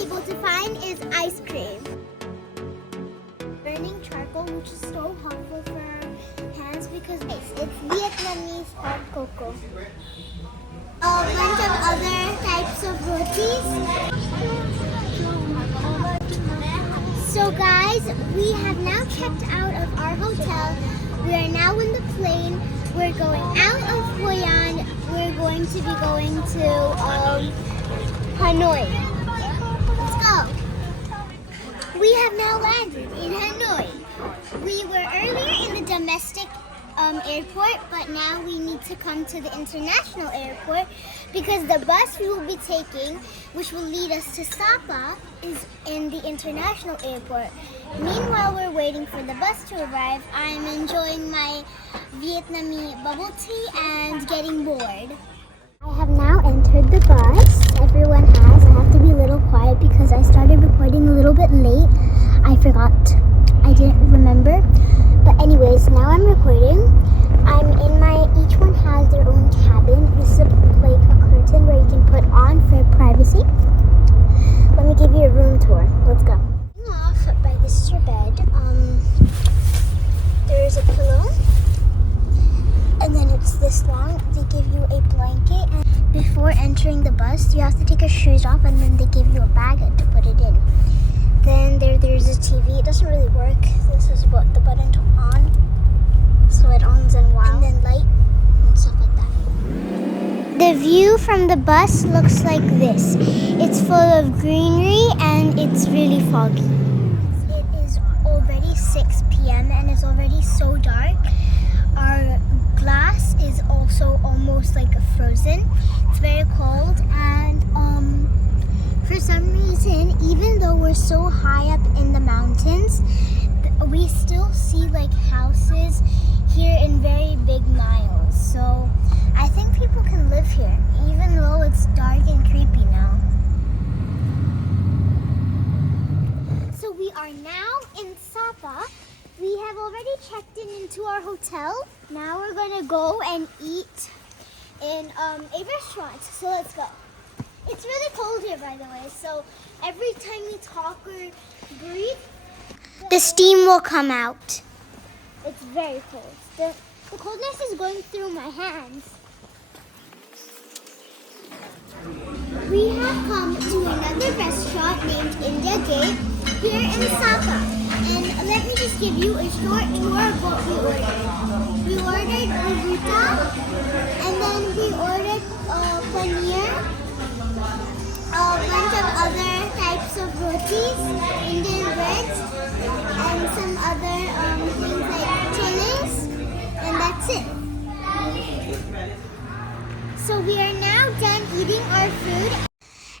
able to find is ice cream. Burning charcoal, which is so helpful for our hands because it's Vietnamese hot cocoa. A bunch of other types of rotis. So guys, we have now checked out of our hotel. We are now in the plane. We're going out of Hoi An. We're going to be going to Hanoi. Let's go. We have now landed in Hanoi. We were earlier in the domestic airport, but now we need to come to the international airport because the bus we will be taking, which will lead us to Sapa, is in the international airport. Meanwhile, we're waiting for the bus to arrive. I'm enjoying my Vietnamese bubble tea and getting bored. I have now entered the bus. Everyone has. I have to be a little quiet because I started recording a little bit late. I forgot. I didn't remember. But anyways, now I'm recording. Each one has their own cabin. This is like a curtain where you can put on for privacy. Let me give you a room tour. Let's go. Off by this is your bed. There is a pillow. And then it's this long. They give you a blanket. And before entering the bus, you have to take your shoes off and then they give you a bag to put it in. Then there's a TV. It doesn't really work. This is what the button to on. So it ons and wow. And then light and stuff like that. The view from the bus looks like this. It's full of greenery and it's really foggy. It is already 6 p.m. and it's already so dark. Our glass is also almost like frozen. It's very cold and for some reason, even though we're so high up in the mountains, we still see like houses here in very big miles. So I think people can live here, even though it's dark and creepy now. So we are now in Sapa. We have already checked into our hotel. Now we're gonna go and eat in a restaurant. So let's go. It's really cold here, by the way, so every time we talk or breathe, the steam will come out. It's very cold. The coldness is going through my hands. We have come to another restaurant named India Gate here in Sapa. And let me just give you a short tour of what we ordered. We ordered burrito, and then we ordered paneer, a bunch of other types of rotis, Indian breads, and some other things like chilies, and that's it. So we are now done eating our food.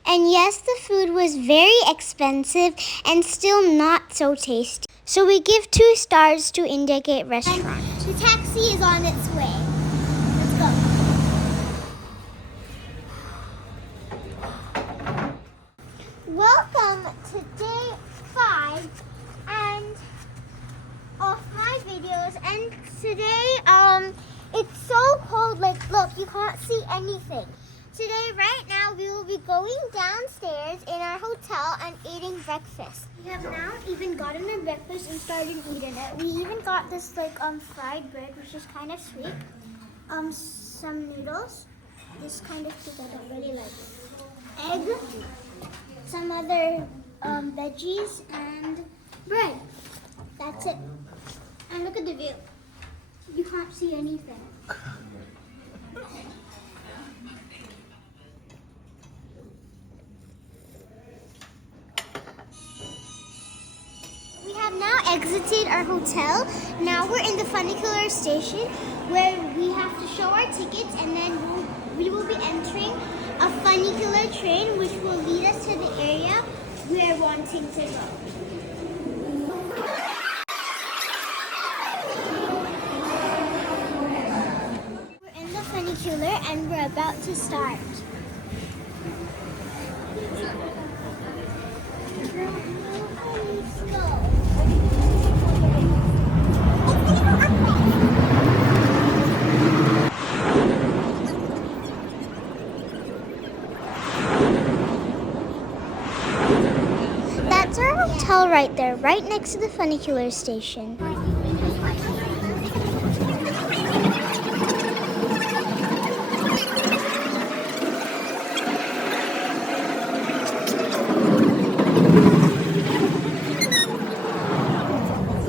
And yes, the food was very expensive and still not so tasty. So we give 2 stars to India Gate Restaurant. And the taxi is on its way. Let's go. Welcome to day 5 and of my videos. And today, it's so cold. Like, look, you can't see anything. Today, right now, we will be going downstairs in our hotel and eating breakfast. We have now even gotten our breakfast and started eating it. We even got this like fried bread, which is kind of sweet. Some noodles. This kind of food I don't really like. Egg. Some other veggies and bread. That's it. And look at the view. You can't see anything. We have now exited our hotel. Now we're in the funicular station where we have to show our tickets and then we will be entering a funicular train which will lead us to the area we're wanting to go. We're in the funicular and we're about to start. Let's go. go right there, right next to the funicular station.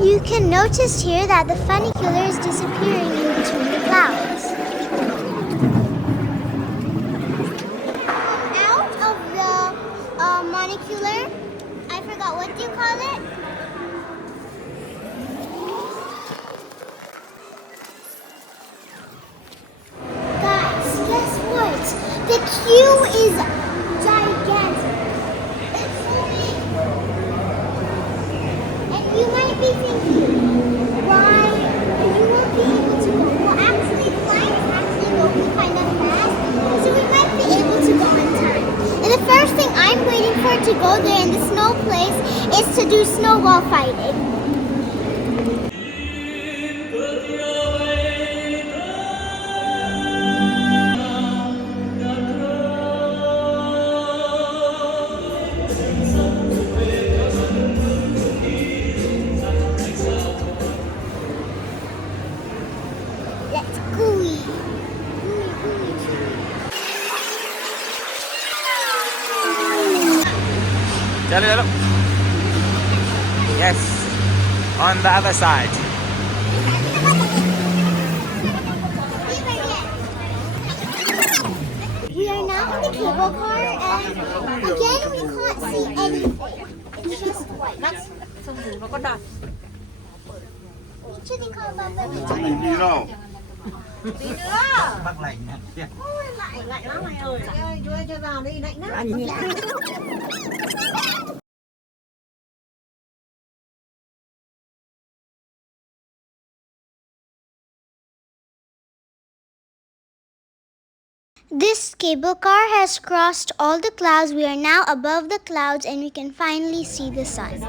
You can notice here that the funicular is disappearing in between the clouds. Out of the monocular, I forgot, what do you call it? Guys, guess what? The queue is gigantic. It's so big. And you might be thinking, why you won't be able to go? Well, actually, the line is actually going kind of fast, so we might be able to go on time. And the first thing I'm waiting for to go there in the snow place is to do snowball fighting. Let's gooey. Chalo. Yes. On the other side. We are now in the cable car, and again we can't see anything. It's just white. Each of the car Đi đâu? Bắt lạnh nè. Lạnh lắm mày ơi. Cho vào đi, lạnh lắm. This cable car has crossed all the clouds. We are now above the clouds and we can finally see the sun.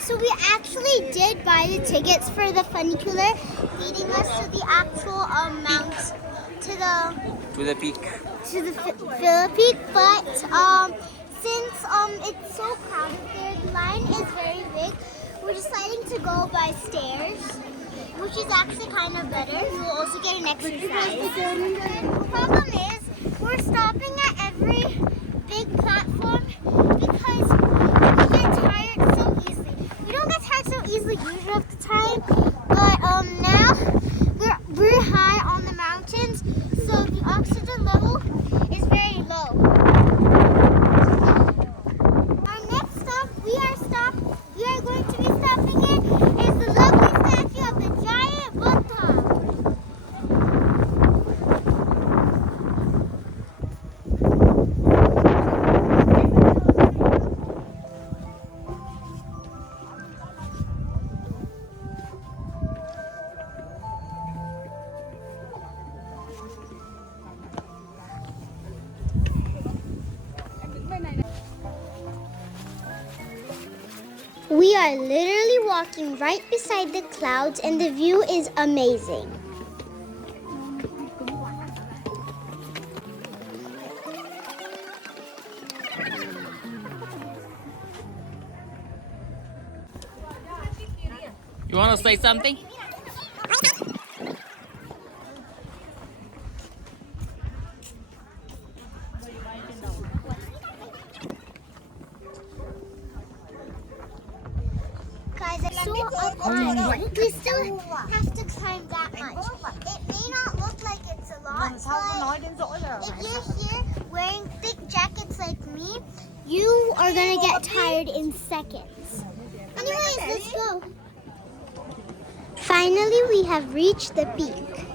So we actually did buy the tickets for the funicular, leading us to the actual mount, To the peak. to the Philippine. But since it's so crowded there, the line is very big. We're deciding to go by stairs, which is actually kind of better. We will also get an exercise. The problem is we're stopping at every big platform because we get tired so easily. We don't get tired so easily usually at the time, but now we're high on the mountains, so the oxygen level is very low. Our next stop, we are going to be stopping at is the lovely statue of the giant Buddha. We are literally walking right beside the clouds and the view is amazing. You want to say something? Guys, it's so up high. We still have to climb that much. It may not look like it's a lot, but if you're here wearing thick jackets like me, you are gonna get tired in seconds. Anyways, let's go. Finally, we have reached the peak.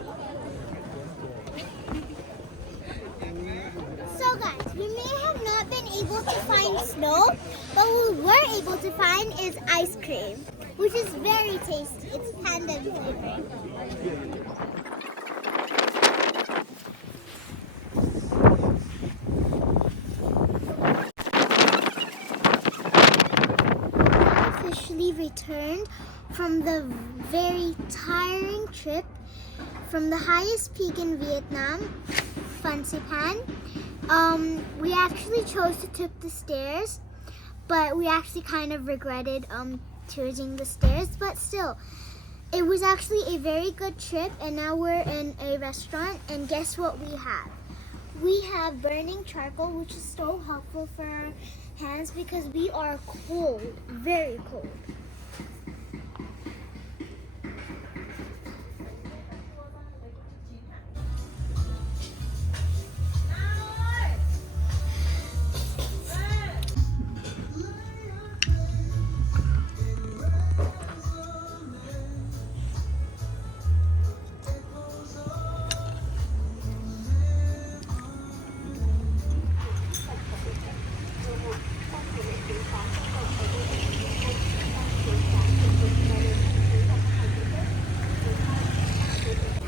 So guys, we may have not been able to find snow, but what we were able to find is ice cream, which is very tasty. It's pandan flavored. officially returned from the very tiring trip from the highest peak in Vietnam, Fansipan. We actually chose to take the stairs, but we actually kind of regretted choosing the stairs, but still, it was actually a very good trip. And now we're in a restaurant, and guess what we have? We have burning charcoal, which is so helpful for our hands because we are cold, very cold.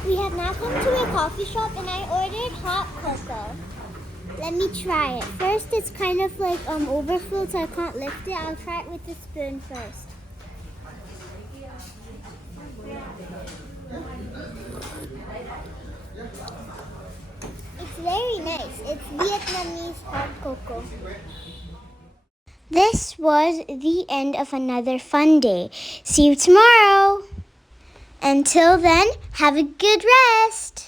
We have now come to a coffee shop, and I ordered hot cocoa. Let me try it. First, it's kind of like overfilled, so I can't lift it. I'll try it with the spoon first. It's very nice. It's Vietnamese hot cocoa. This was the end of another fun day. See you tomorrow. Until then, have a good rest.